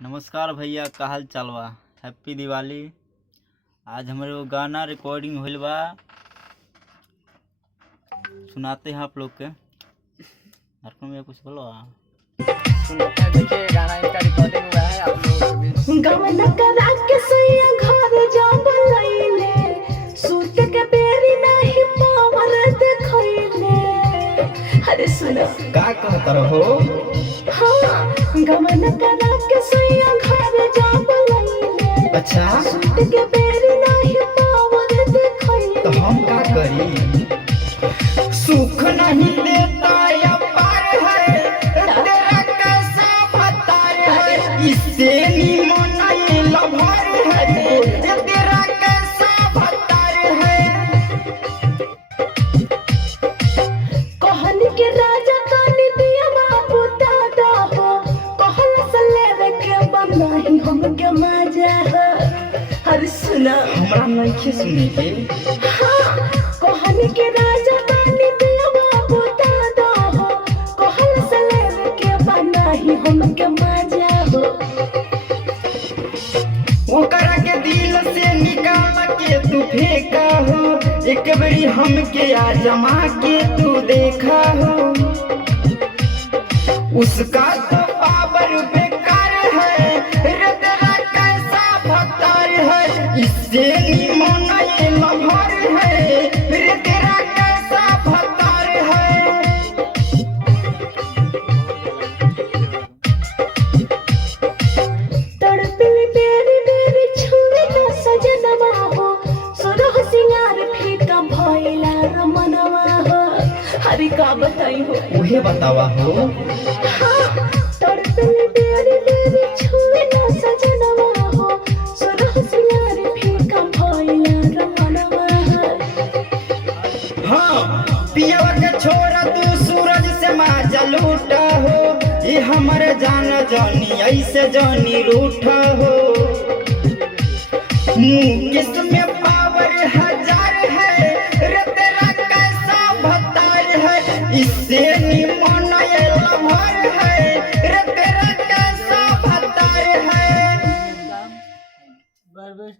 नमस्कार भैया, का हाल चाल बा। हैप्पी दिवाली। आज हमारे वो गाना रिकॉर्डिंग होइल बा, सुनाते हैं आप लोग के। में कुछ बोलो। सुनते हैं, देखिए गाना इनका रिकॉर्डिंग हुआ है आप लोगों के बीच। गवन करा के सैया घर जाब लइले, सूत के बेरी नहीं पावर देखइले। अरे सुनो का कहत रहो। हाँ, गवन करा के सैया घर जाब लइले, अच्छा, सूत के बेरी नहीं पावर देखइले। तो हम का करी। सुख नहीं देता या पार है, तेरा कैसा भतार है। इससे निमन ये लभर है, तेरा कैसा भतार है। कहन के राजा कानी दिया बाबू दादा हो, कहल से लेवे के बनाही हम के मजा हो। अरे सुना हमरा नहीं सुने के। हाँ, कहन के राजा कानी दिया बाबू दादा हो, कहल से लेवे के बनाही हम के मजा हो। ओकरा के दिल से निकाल के तू फेंका हो, एक बारी हमके आजमा के तू देखा हो। उसका तो पावर बेकार है, रे तेरा कैसा भतार है। इससे निमन ये लभर है, रे तेरा कैसा भतार है। तड़पिल बेरी बेरी छुए तो सजनवा हो, सुरह सिंगार फीका भइला रमनवा हो। अरे का बताई हो। उहे बतावा हो। हाँ, तड़पिल बेरी बेरी छुए तो सजनवा हो, सुरह सिंगार फीका भइला रमनवा हो। हाँ, पियवा के छोरा तू सूरज से माजा लूटा हो। ये हमारे जान जानी ऐसे जानी रूठा हो। मुकेश में पावर हजार है, रे तेरा कैसा भतार है। इससे निमन ये लभर है, रे तेरा